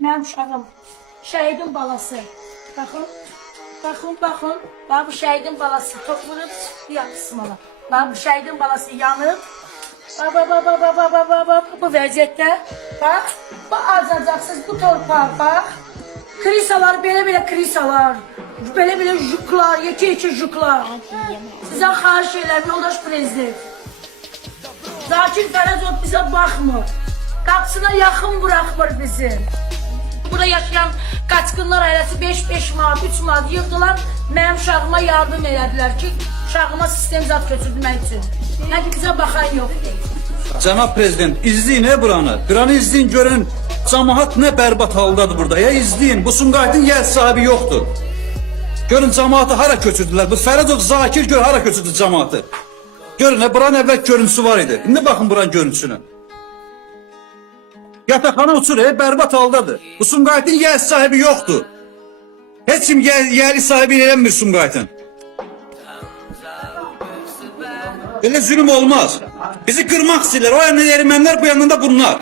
Mənim uşağım, şəhidin balası. Baxın, baxın, baxın. Bax bu şəhidin balası toxunub yansın ona. Bax bu şəhidin balası yanıb. Bax, bu vəziyyətdə. Bax, bu azacaqsız bu torpaq, bax. Krisalar, belə-belə krisalar. Belə-belə juklar, yekə-yekə juklar. Sizə xahiş edirəm, yoldaş prezident. Zakir Fərədov bizə baxmır. Qapısına yaxın buraxmır bizi. Burada yaşayan qaçqınlar ailəsi 5-5 manat, 3 manat yığdılar. Mənim uşağıma yardım elədilər ki, uşağıma sistem zat götürdürmək üçün. Nə ki, bizə baxan yoxdur. Cənab Prezident, izləyin buranı. Buranı izləyin, görün. Cəmaat nə bərbad haldadır burada. Ya izləyin, bu Sumqayıtın yer sahibi yoxdur. Görün cəmaatı hara köçürdülər. Bu Fərədov Zakir gör hara köçürdü cəmaatı. Görün, buranın əvvəl görüntüsü var idi. İndi baxın buranın görüntüsünü. Yataqxana uçur, bərbad haldadır. Bu Sumqayıtın yer sahibi yoxdur. Heç kim yeri sahibi eləmir Sumqayıtın. Belə zülüm olmaz. Bizi qırmaq istəyirlər. O yandan ermənilər, bu yandan da bunlar.